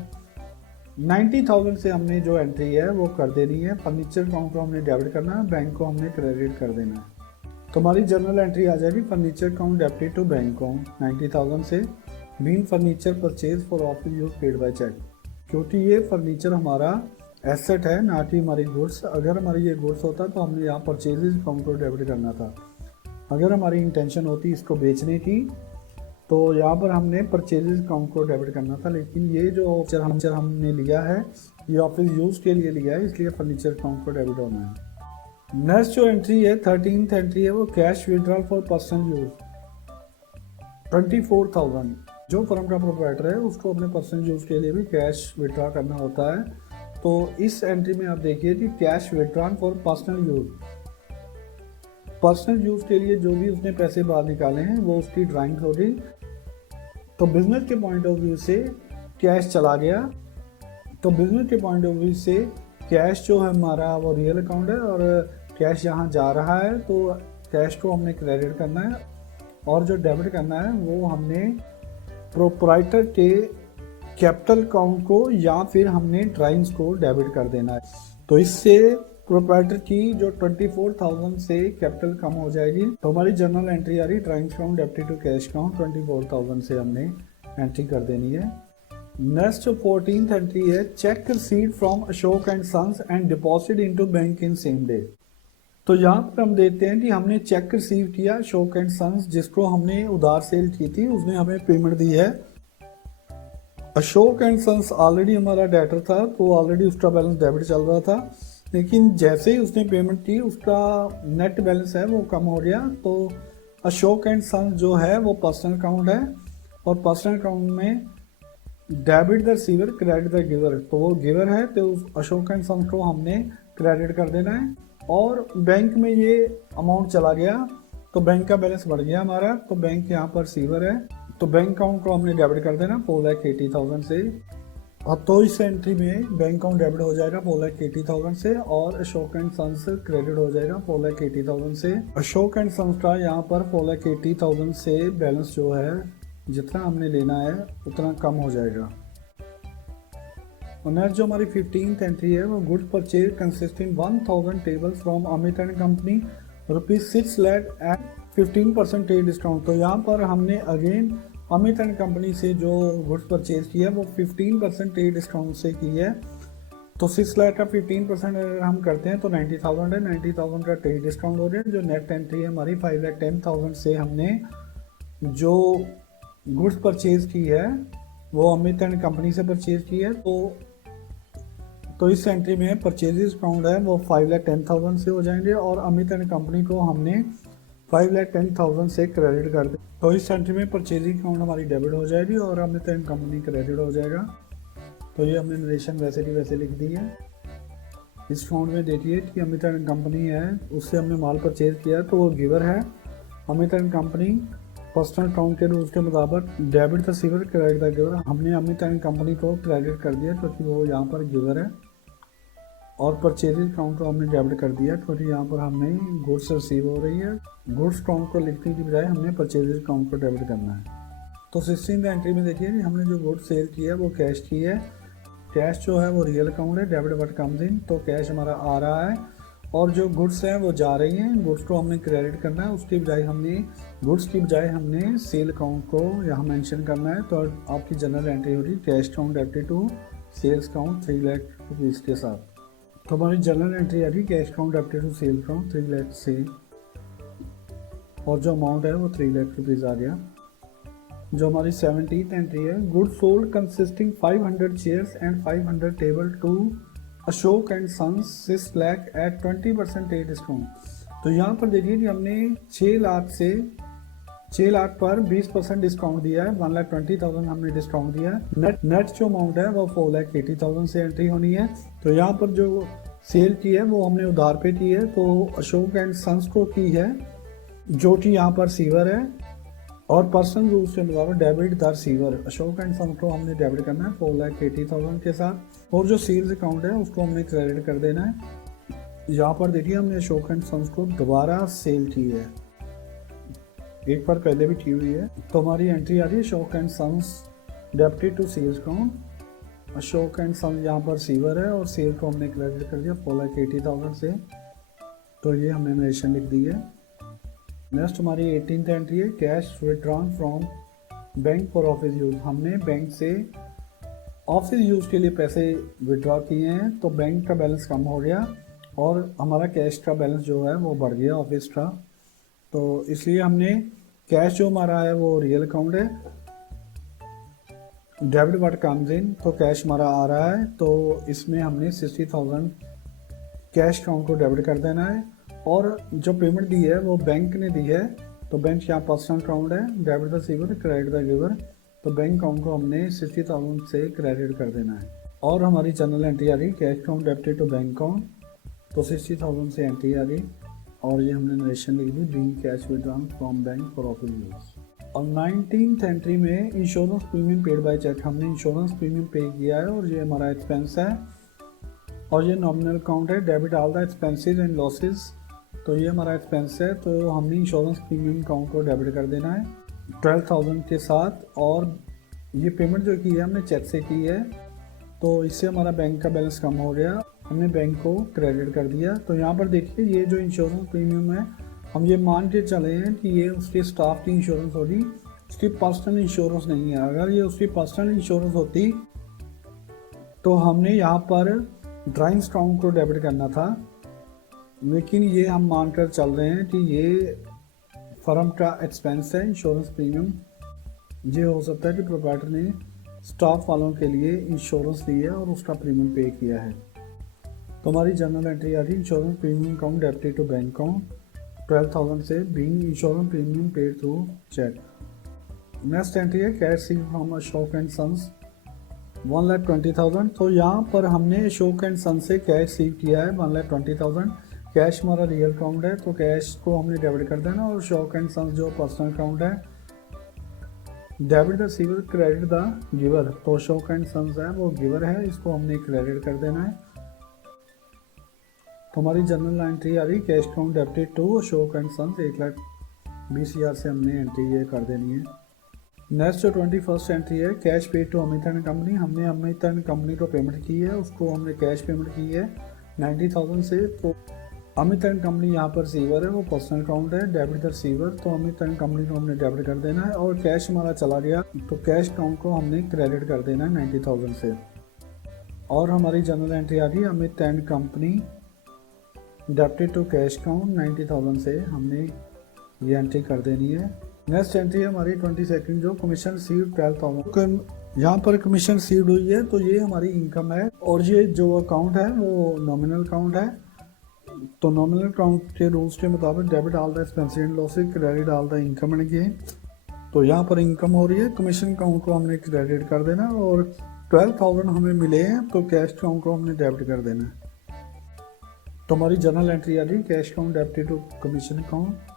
90,000 से हमने जो एंट्री है वो कर देनी है, फर्नीचर अकाउंट को हमने डेबिट करना है, बैंक को हमने क्रेडिट कर देना है। तो हमारी जनरल एंट्री आ जाएगी furniture account debited to bank account 90,000 से being furniture purchase for office use paid by cheque. क्योंकि ये फर्नीचर हमारा एसेट है, ना कि हमारी गुड्स। अगर हमारी ये गुड्स होता तो हमने यहाँ परचेजेज अकाउंट को डेबिट करना था। अगर हमारी इंटेंशन होती इसको बेचने की तो यहाँ पर हमने परचेजेज अकाउंट को डेबिट करना था, लेकिन ये जो फर्नीचर हमने लिया है ये ऑफिस यूज़ के लिए लिया है, इसलिए फर्नीचर अकाउंट को डेबिट होना है। नेक्स्ट जो एंट्री है 13th एंट्री है वो cash withdrawal for personal use 24,000। जो फर्म का प्रोप्राइटर है उसको अपने पर्सनल यूज़ के लिए भी कैश विड्रॉ करना होता है। तो इस एंट्री में आप देखिए कि cash withdrawn for personal use, personal use के लिए जो भी उसने पैसे बाहर निकाले हैं वो उसकी ड्राइंग होगी। तो बिजनेस के पॉइंट ऑफ व्यू से कैश चला गया, तो बिजनेस के पॉइंट ऑफ व्यू से कैश जो है हमारा वो रियल अकाउंट है और कैश यहाँ जा रहा है, तो कैश को हमने क्रेडिट करना है और जो डेबिट करना है वो हमने प्रोप्राइटर के कैपिटल अकाउंट को या फिर हमने ड्राइंग्स को डेबिट कर देना है। तो इससे प्रोप्राइटर की जो 24,000 से कैपिटल कम हो जाएगी। तो हमारी जर्नल एंट्री आ रही drawings account debited to cash account 24,000 से हमने एंट्री कर देनी है। नेक्स्ट 14th एंट्री है cheque received from Ashok and sons and deposit into bank in same day. तो यहाँ पर हम देखते हैं कि हमने चेक रिसीव किया अशोक एंड सन्स, जिसको हमने उधार सेल की थी, उसने हमें पेमेंट दी है। अशोक एंड सन्स ऑलरेडी हमारा डेटर था, तो ऑलरेडी उसका बैलेंस डेबिट चल रहा था, लेकिन जैसे ही उसने पेमेंट की उसका नेट बैलेंस है वो कम हो गया। तो अशोक एंड सन्स जो है वो पर्सनल अकाउंट है और पर्सनल अकाउंट में debit the receiver credit the giver, तो वो गिवर है तो अशोक एंड सन्स को हमने क्रेडिट कर देना है। और बैंक में ये अमाउंट चला गया तो बैंक का बैलेंस बढ़ गया हमारा, तो बैंक यहाँ पर रिसीवर है तो बैंक अकाउंट को हमने डेबिट कर देना 4,80,000 से। अब तो इस एंट्री में बैंक अकाउंट डेबिट हो जाएगा 4,80,000 से और अशोक एंड सन्स क्रेडिट हो जाएगा 4,80,000 से। अशोक एंड सन्स का यहाँ पर 4,80,000 से बैलेंस जो है जितना हमने लेना है उतना कम हो जाएगा। और नेक्स्ट जो हमारी 15th एंट्री है वो goods purchase consisting 1,000 tables from Amit and company ₹6 lakh at 15% trade discount. तो यहाँ पर हमने अगेन अमित एंड कंपनी से जो गुड्स परचेज किया है वो 15% ट्रेड डिस्काउंट से की है। तो 6 लाख का 15% अगर हम करते हैं तो 90,000 है, 90,000 का ट्रेड डिस्काउंट हो रहा है। जो नेट एंट्री है हमारी 5,10,000 से हमने जो गुड्स परचेज की है वो अमित एंड कंपनी से परचेज की है। तो इस एंट्री में परचेजेस अकाउंट है वो 5,10,000 से हो जाएंगे और अमित एंड कंपनी को हमने 5,10,000 से क्रेडिट कर दे। तो इस एंट्री में परचेजिंग अकाउंट हमारी डेबिट हो जाएगी और अमित एंड कंपनी क्रेडिट हो जाएगा। तो ये हमने नरेशन वैसे की वैसे लिख दी है। इस अकाउंट में देखिए कि अमित एंड कंपनी है, उससे हमने माल परचेज किया तो वो गिवर है। Amit and company personal account के रूल्स के मुताबिक debit the receiver credit the giver, हमने अमित एंड कंपनी को क्रेडिट कर दिया क्योंकि वो यहाँ पर गिवर है। और परचेजिंग अकाउंट को हमने डेबिट कर दिया क्योंकि यहाँ पर हमने गुड्स रिसीव हो रही है। गुड्स अकाउंट को लिखने की बजाय हमने परचेजिंग अकाउंट को डेबिट करना है। तो 16th एंट्री में देखिए हमने जो गुड्स सेल की है वो कैश की है। कैश जो है वो रियल अकाउंट है, डेबिट बट कम्स इन, तो कैश हमारा आ रहा है और जो गुड्स हैं वो जा रही हैं। गुड्स को हमने क्रेडिट करना है, उसकी बजाय हमने गुड्स की बजाय हमने सेल अकाउंट को यहाँ मेंशन करना है। तो आपकी जनरल एंट्री हो रही cash account debited to sales account 3 lakh rupees के साथ। तो हमारी जनरल एंट्री आ रही cash account debited to sale account 3 lakh से और जो अमाउंट है वो 3 लाख रुपीज़ आ गया। जो हमारी 17th एंट्री है goods sold consisting 500 chairs and 500 table to Ashok and sons 6 lakh at 20% trade discount. तो यहाँ पर देखिए कि हमने 6 लाख पर 20% डिस्काउंट दिया है, 1,20,000 हमने डिस्काउंट दिया है। नेट जो अमाउंट है वो 4,80,000 से एंट्री होनी है। तो यहाँ पर जो सेल की है वो हमने उधार पे की है, तो अशोक एंड सन्स को की है जो कि यहाँ पर सीवर है और पर्सनल रूल से मुताबिक debit the receiver Ashok and sons को हमने डेबिट करना है 4,80,000 के साथ और जो सेल्स अकाउंट है उसको हमने क्रेडिट कर देना है। यहाँ पर देखिए हमने अशोक एंड सन्स को दोबारा सेल की है, एक बार पहले भी की हुई है। तो हमारी एंट्री आ रही है Ashok and sons debited to sales account. Ashok and sons यहाँ पर सीवर है और सेल को हमने क्रेडिट कर दिया 4,80,000 से। तो ये हमने नरेशन लिख दी है। नेक्स्ट हमारी 18th एंट्री है cash withdrawn from bank for office use. हमने बैंक से ऑफिस यूज़ के लिए पैसे विड्रॉ किए हैं तो बैंक का बैलेंस कम हो गया और हमारा कैश का बैलेंस जो है वो बढ़ गया ऑफिस का। तो इसलिए हमने कैश जो हमारा है वो रियल अकाउंट है, डेबिट व्हाट कम्स इन, तो कैश हमारा आ रहा है तो इसमें हमने 60,000 कैश अकाउंट को डेबिट कर देना है। और जो पेमेंट दी है वो बैंक ने दी है, तो बैंक यहाँ पर्सनल अकाउंट है, debit the receiver credit the giver, तो बैंक अकाउंट को हमने 60,000 से क्रेडिट कर देना है। और हमारी जनरल एंट्री आ रही cash account debited to bank account, तो 60,000 से एंट्री आ रही और ये हमने नरेशन लिख दी being cash withdrawn from bank for office use. और 19th एंट्री में insurance premium paid by cheque, हमने इंश्योरेंस प्रीमियम पे किया है और ये हमारा एक्सपेंस है और ये नॉमिनल अकाउंट है, debit all the expenses and losses, तो ये हमारा एक्सपेंस है तो हमने इंश्योरेंस प्रीमियम अकाउंट को डेबिट कर देना है 12,000 के साथ। और ये पेमेंट जो की है हमने चेक से की है तो इससे हमारा बैंक का बैलेंस कम हो गया, हमने बैंक को क्रेडिट कर दिया। तो यहाँ पर देखिए ये जो इंश्योरेंस प्रीमियम है हम ये मान के चले हैं कि ये उसके स्टाफ की इंश्योरेंस होगी, उसकी पर्सनल इंश्योरेंस नहीं है। अगर ये उसकी पर्सनल इंश्योरेंस होती तो हमने यहाँ पर ड्राइंग अकाउंट को डेबिट करना था, लेकिन ये हम मानकर चल रहे हैं कि ये फर्म का एक्सपेंस है इंश्योरेंस प्रीमियम। ये हो सकता है कि प्रोप्राइटर ने स्टाफ वालों के लिए इंश्योरेंस ली है और उसका प्रीमियम पे किया है। तो हमारी जनरल एंट्री आ रही insurance premium account debited to bank account 12,000 से being insurance premium paid through cheque. Next entry है cash received from Ashok and sons 1,20,000, तो यहाँ पर हमने अशोक एंड सन से कैश रिसीव किया है 1,20,000। कैश हमारा रियल अकाउंट है तो कैश को हमने डेबिट कर देना और अशोक एंड सन्स जो पर्सनल अकाउंट है, debit the receiver credit the giver, तो अशोक एंड सन्स है वो गिवर है, इसको हमने क्रेडिट कर देना है। तो हमारी जनरल एंट्री आ रही cash account debited to Ashok and sons 1,20,000 से हमने एंट्री ये कर देनी है। नेक्स्ट जो 21st एंट्री है cash paid to Amit and company, हमने अमित एंड कंपनी को पेमेंट की है, उसको हमने कैश पेमेंट की है 90,000 से। तो अमित एंड कंपनी यहाँ पर रिसीवर है वो पर्सनल अकाउंट है, डेबिट द रिसीवर, तो अमित एंड कंपनी को हमने डेबिट कर देना है। और कैश हमारा चला गया तो कैश अकाउंट को हमने क्रेडिट कर देना है 90,000 से। और हमारी जनरल एंट्री आ रही है Amit and company debited to cash account 90,000 से हमने ये एंट्री कर देनी है। नेक्स्ट एंट्री है हमारी 22nd जो कमीशन रिसीव्ड 12,000, यहाँ पर कमीशन रिसीव्ड हुई है तो ये हमारी इनकम है। और ये जो अकाउंट है वो नॉमिनल अकाउंट है, तो नॉमिनल अकाउंट के रूल्स के मुताबिक debit all the expenses and losses credit all the income and gain, तो यहाँ पर इनकम हो रही है, कमीशन अकाउंट को हमने क्रेडिट कर देना और 12,000 हमें मिले हैं तो कैश अकाउंट को हमने डेबिट कर देना है। तो हमारी जनरल एंट्री आ रही cash account debited to commission account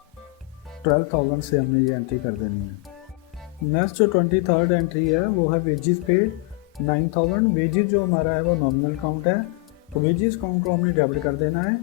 12,000 से हमने ये एंट्री कर देनी है। नेक्स्ट जो 23rd एंट्री है वो है वेजेस पेड 9,000, वेजेस जो हमारा है वो नॉमिनल अकाउंट है तो वेजेस अकाउंट को हमने डेबिट कर देना है।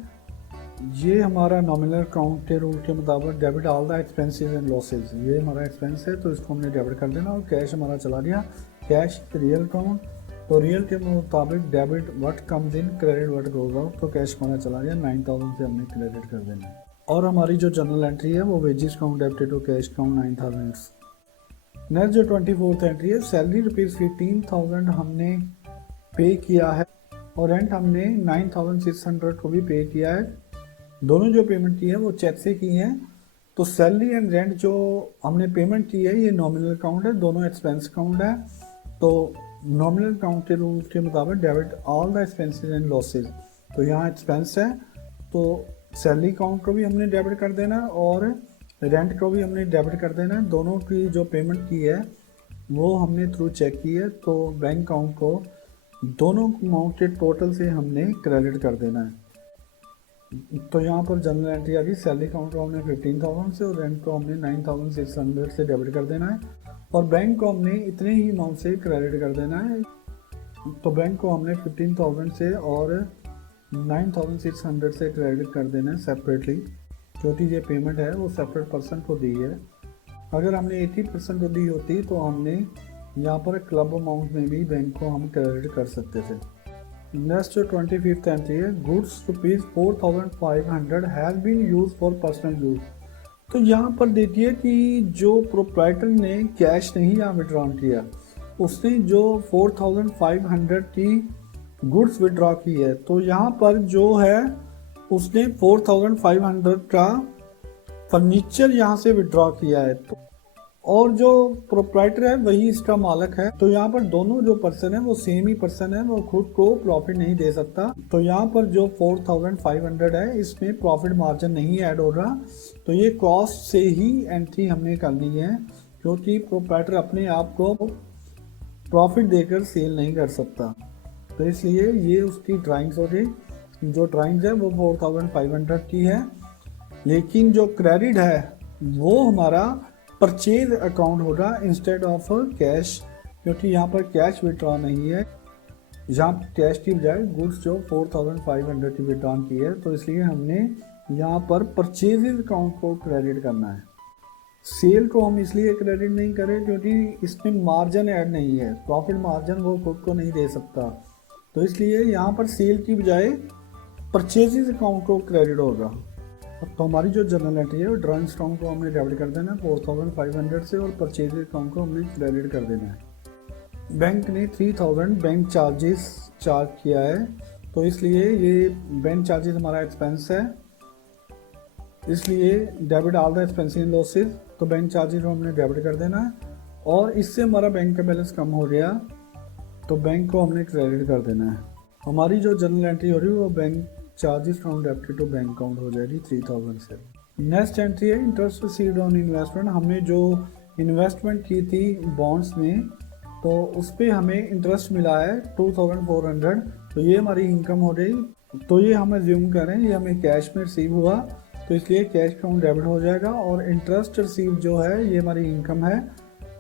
ये हमारा नॉमिनल अकाउंट के रूल के मुताबिक debit all the expenses and losses, ये हमारा एक्सपेंस है तो इसको हमने डेबिट कर देना। और कैश हमारा चला गया, कैश रियल अकाउंट, तो रियल के मुताबिक debit what comes in credit what goes out, तो कैश हमारा चला गया 9,000 से हमने क्रेडिट कर देना है। और हमारी जो जनरल एंट्री है वो wages account debited to cash account 9,000। Next जो 24th एंट्री है सैलरी रुपीज़ 15,000 हमने पे किया है और रेंट हमने 9,600 को भी पे किया है। दोनों जो पेमेंट की है वो चेक से की है, तो सैलरी एंड रेंट जो हमने पेमेंट की है ये नॉमिनल अकाउंट है, दोनों एक्सपेंस अकाउंट है। तो नॉमिनल अकाउंट के रूल्स के मुताबिक debit all the expenses and losses, तो यहाँ एक्सपेंस है तो सैलरी अकाउंट को भी हमने डेबिट कर देना और रेंट को भी हमने डेबिट कर देना है। दोनों की जो पेमेंट की है वो हमने थ्रू चेक की है, तो बैंक अकाउंट को दोनों अमाउंट के टोटल से हमने क्रेडिट कर देना है। तो यहाँ पर जनरल एंट्री आ गई सैलरी अकाउंट को हमने 15,000 से और रेंट को हमने 9,600 से डेबिट कर देना है और बैंक को हमने इतने ही अमाउंट से क्रेडिट कर देना है। तो बैंक को हमने 15,000 से और 9,600 से क्रेडिट कर देना है सेपरेटली, क्योंकि ये पेमेंट है वो सेपरेट पर्सन को दी है। अगर हमने 80% को दी होती तो हमने यहाँ पर क्लब अमाउंट में भी बैंक को हम क्रेडिट कर सकते थे। नेक्स्ट जो 25th एंट्री है goods rupees 4,500 has been use for personal use, तो यहाँ पर देखिए कि जो प्रोप्राइटर ने कैश नहीं यहाँ विड्रॉ किया उसने जो 4500 की गुड्स विड्रॉ की है, तो यहाँ पर जो है उसने 4500 का फर्नीचर यहाँ से विड्रॉ किया है। तो और जो प्रोप्राइटर है वही इसका मालिक है। तो यहाँ पर दोनों जो पर्सन है वो सेम ही पर्सन है, वो खुद को प्रॉफिट नहीं दे सकता। तो यहाँ पर जो 4500 है इसमें प्रॉफिट मार्जिन नहीं ऐड हो रहा, तो ये कॉस्ट से ही एंट्री हमने करनी है, क्योंकि प्रोप्राइटर अपने आप को प्रॉफिट देकर सेल नहीं कर सकता। तो इसलिए ये उसकी ड्राइंग्स हो गई। जो ड्राइंग्स है वो 4500 की है, लेकिन जो क्रेडिट है वो हमारा परचेज अकाउंट होगा इंस्टेड ऑफ कैश, क्योंकि यहाँ पर कैश विड्रॉ नहीं है, यहाँ कैश की बजाय गुड्स जो 4500 की विड्रॉ की है। तो इसलिए हमने यहाँ पर परचेज अकाउंट को क्रेडिट करना है। सेल को हम इसलिए क्रेडिट नहीं करें क्योंकि इसमें मार्जिन ऐड नहीं है, प्रॉफिट मार्जिन वो खुद को नहीं दे सकता। तो इसलिए यहाँ पर सेल की बजाय परचेजेस अकाउंट को क्रेडिट होगा। तो हमारी जो जर्नल एंट्री है वो ड्राइंग अकाउंट को हमने डेबिट कर देना है 4500 से, और परचेज अकाउंट को हमने क्रेडिट कर देना है। बैंक ने 3000 बैंक चार्जेस चार्ज किया है, तो इसलिए ये बैंक चार्जेस हमारा एक्सपेंस है, इसलिए debit all the expense in losses. तो बैंक चार्जेस को हमने डेबिट कर देना है, और इससे हमारा बैंक का बैलेंस कम हो गया, तो बैंक को हमने क्रेडिट कर देना है। हमारी जो जर्नल एंट्री हो रही है वो bank charges from debit to bank account हो जाएगी 3000 से। नेक्स्ट एंट्री है इंटरेस्ट रिसीव्ड ऑन इन्वेस्टमेंट। हमने जो इन्वेस्टमेंट की थी बॉन्ड्स में, तो उस पर हमें इंटरेस्ट मिला है 2400, तो ये हमारी इनकम हो गई। तो ये हम एज्यूम करें ये हमें कैश में रिसीव हुआ, तो इसलिए कैश अकाउंट डेबिट हो जाएगा, और इंटरेस्ट रिसीव जो है ये हमारी इनकम है,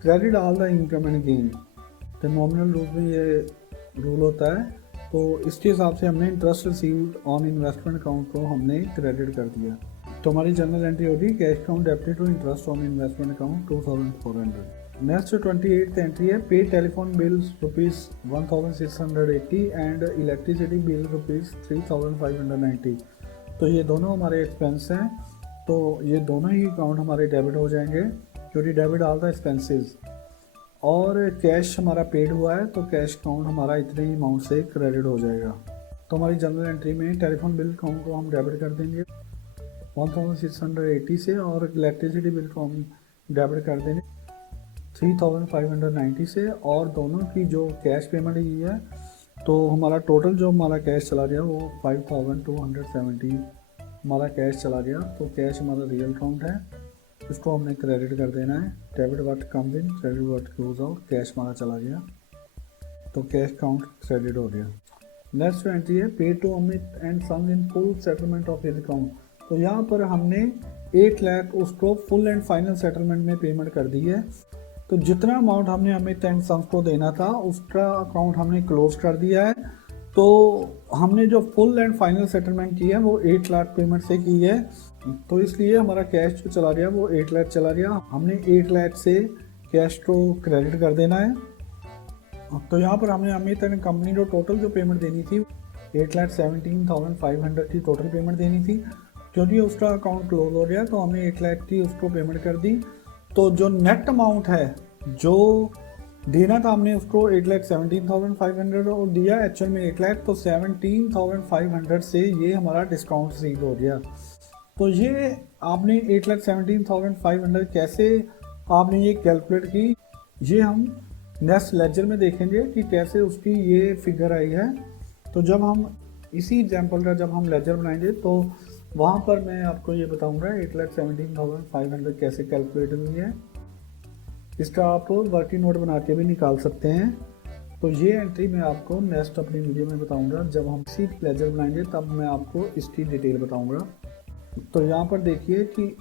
credit all the income and gain. तो नॉमिनल रूल में ये रूल होता है, तो इसके हिसाब से हमने interest received on investment account को हमने क्रेडिट कर दिया। तो हमारी जर्नल एंट्री होगी cash account debited to interest on investment account 2400। Next 28th entry है pay telephone bills ₹1680 and electricity bill ₹3590। तो ये दोनों हमारे एक्सपेंस हैं, तो ये दोनों ही अकाउंट हमारे डेबिट हो जाएंगे, क्योंकि डेबिट ऑल द एक्सपेंसेस। और कैश हमारा पेड हुआ है, तो कैश अकाउंट हमारा इतने ही अमाउंट से क्रेडिट हो जाएगा। तो हमारी जनरल एंट्री में टेलीफोन बिल अकाउंट को हम डेबिट कर देंगे 1680 से, और इलेक्ट्रिसिटी बिल को हम डेबिट कर देंगे 3590 से, और दोनों की जो कैश पेमेंट की है, तो हमारा टोटल जो हमारा कैश चला गया वो 5270 हमारा कैश चला गया। तो कैश हमारा रियल अकाउंट है, इसको हमने क्रेडिट कर देना है। Debit what comes in, credit what goes out. Cash हमारा चला गया, तो कैश अकाउंट क्रेडिट हो गया। नेक्स्ट एंट्री है pay to Amit and sons in full settlement of his account. तो यहाँ पर हमने 8 लाख उसको फुल एंड फाइनल सेटलमेंट में पेमेंट कर दी है। तो जितना अमाउंट हमने अमित एंड सन्स को देना था उसका अकाउंट हमने क्लोज कर दिया है। तो हमने जो फुल एंड फाइनल सेटलमेंट की है वो 8 लाख पेमेंट से की है, तो इसलिए हमारा कैश जो चला गया वो 8 लाख चला गया। हमने 8 लाख से कैश को क्रेडिट कर देना है। तो यहाँ पर हमने अमित एंड कंपनी को टोटल जो पेमेंट देनी थी 8,17,500 की टोटल पेमेंट देनी थी, क्योंकि उसका अकाउंट क्लोज हो गया, तो हमने 8 लाख की उसको पेमेंट कर दी। तो जो नेट अमाउंट है जो देना था हमने उसको 8,17,500 और दिया एक्चुअल में 8 लाख, तो 17,500 से ये हमारा डिस्काउंट रिसीव हो गया। तो ये आपने 8,17,500 कैसे आपने ये कैलकुलेट की, ये हम नेक्स्ट लेजर में देखेंगे कि कैसे उसकी ये फिगर आई है। तो जब हम इसी एग्जांपल का जब हम लेजर बनाएंगे तो वहाँ पर मैं आपको ये बताऊंगा 8,17,500 कैसे कैलकुलेट हुई है। इसका आप वर्किंग नोट बना के भी निकाल सकते हैं। तो ये एंट्री मैं आपको नेक्स्ट अपनी वीडियो में बताऊंगा, जब हम इसी लेजर बनाएंगे तब मैं आपको इसकी डिटेल बताऊंगा। तो यहाँ पर देखिए कि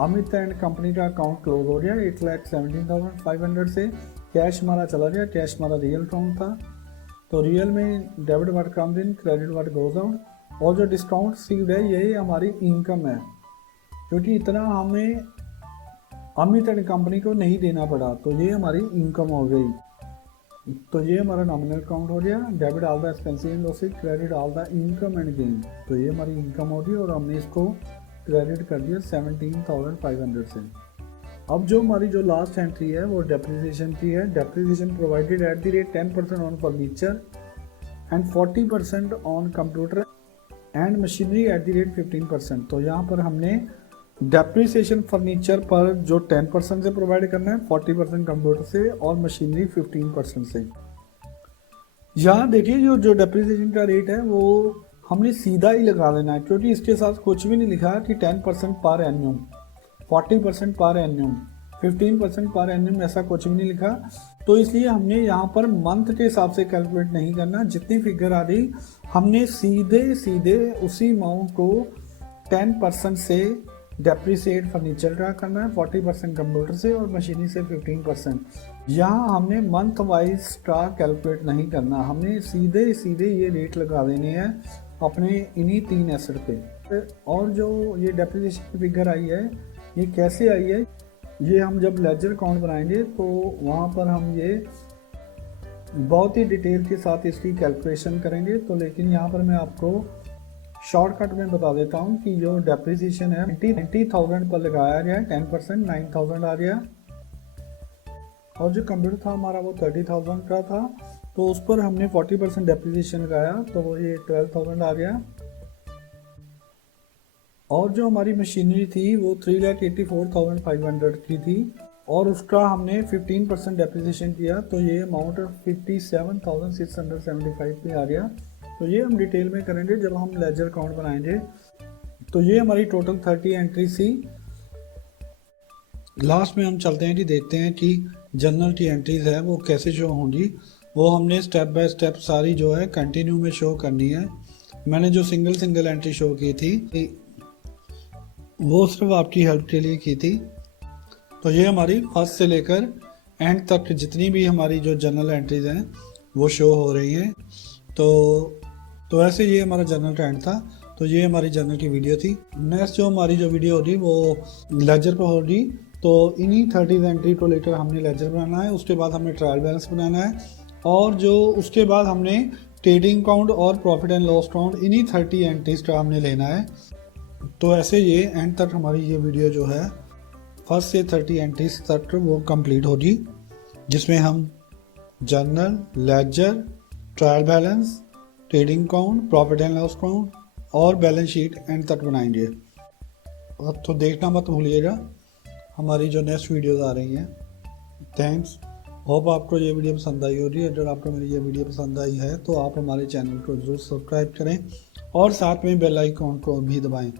अमित एंड कंपनी का अकाउंट क्लोज हो गया 8,17,500 से। कैश हमारा चला गया, कैश हमारा रियल अकाउंट था, तो रियल में debit what comes in, credit what goes out, और जो डिस्काउंट रिसीव्ड है यही हमारी इनकम है, क्योंकि इतना हमें अमित एंड कंपनी को नहीं देना पड़ा, तो ये हमारी इनकम हो गई। तो ये हमारा नॉमिनल अकाउंट हो गया। Debit all the expenses and losses, credit all the income and gain. तो ये हमारी इनकम हो गई और हमने इसको क्रेडिट कर दिया 17,500 से। अब जो हमारी जो लास्ट एंट्री है वो डेप्रिसिएशन की है। Depreciation provided at the rate 10% on furniture and 40% on computer and machinery at the rate 15%। तो यहाँ पर हमने डेप्रिसिएशन फर्नीचर पर जो 10% से प्रोवाइड करना है, 40% कंप्यूटर से और मशीनरी 15% से। यहाँ देखिए जो डेप्रिसिएशन का रेट है वो हमने सीधा ही लगा लेना है, क्योंकि इसके साथ कुछ भी नहीं लिखा कि 10% पर एन्यूम, 40% पर एन्यूम, 15% पर एन्यूम, ऐसा कुछ भी नहीं लिखा। तो इसलिए हमने यहाँ पर मंथ के हिसाब से कैलकुलेट नहीं करना। जितनी फिगर आ रही हमने सीधे उसी अमाउंट को 10% से डेप्रिसिएट फर्नीचर का करना है, 40% कंप्यूटर से और मशीनरी से 15%। यहाँ हमने मंथ वाइज का कैलकुलेट नहीं करना, हमने सीधे ये रेट लगा देने हैं अपने इन्हीं 3 एसेट पे। और जो ये डेप्रिसिएशन की फिगर आई है ये कैसे आई है, ये हम जब लेजर अकाउंट बनाएंगे तो वहाँ पर हम ये बहुत ही डिटेल के साथ इसकी कैलकुलेशन करेंगे। तो लेकिन यहाँ पर मैं आपको शॉर्टकट में बता देता हूँ कि जो डेप्रिसिएशन है 90,000 पर लगाया गया है, 10% 9,000 आ गया। और जो कंप्यूटर था हमारा वो 30,000 का था, तो उस पर हमने 40% डेप्रिसिएशन लगाया, तो वो ये 12,000 आ गया। और जो हमारी मशीनरी थी वो 3,84,500 की थी और उसका हमने 15% डेप्रिसिएशन किया, तो ये अमाउंट 57,675 पे आ गया। तो ये हम डिटेल में करेंगे जब हम लेजर अकाउंट बनाएंगे। तो ये हमारी टोटल 30 एंट्री थी। लास्ट में हम चलते हैं कि देखते हैं कि जर्नल की एंट्रीज है वो कैसे शो होंगी। वो हमने स्टेप बाय स्टेप सारी जो है कंटिन्यू में शो करनी है। मैंने जो सिंगल एंट्री शो की थी वो सिर्फ आपकी हेल्प के लिए की थी। तो ये हमारी फर्स्ट से लेकर एंड तक जितनी भी हमारी जो जर्नल एंट्रीज हैं वो शो हो रही हैं। तो ऐसे ये हमारा जर्नल का एंड था। तो ये हमारी जर्नल की वीडियो थी। नेक्स्ट जो हमारी जो वीडियो होगी वो लेजर पर होगी। तो इन्हीं 30 एंट्री को लेकर हमने लेजर बनाना है, उसके बाद हमने ट्रायल बैलेंस बनाना है और जो उसके बाद हमने ट्रेडिंग अकाउंट और प्रॉफिट एंड लॉस अकाउंट इन्हीं 30 एंट्रीज का हमने लेना है। तो ऐसे ये एंड तक हमारी ये वीडियो जो है फर्स्ट से 30 एंट्रीज तक वो कंप्लीट होगी, जिसमें हम journal, ledger, trial balance, trading account, profit and loss account और बैलेंस शीट एंड तक बनाएंगे। तो देखना मत भूलिएगा हमारी जो नेक्स्ट वीडियोस आ रही हैं। थैंक्स, होप आपको ये वीडियो पसंद आई होगी। अगर आपको मेरी ये वीडियो पसंद आई है तो आप हमारे चैनल को जरूर सब्सक्राइब करें और साथ में बेल आइकॉन को भी दबाएं।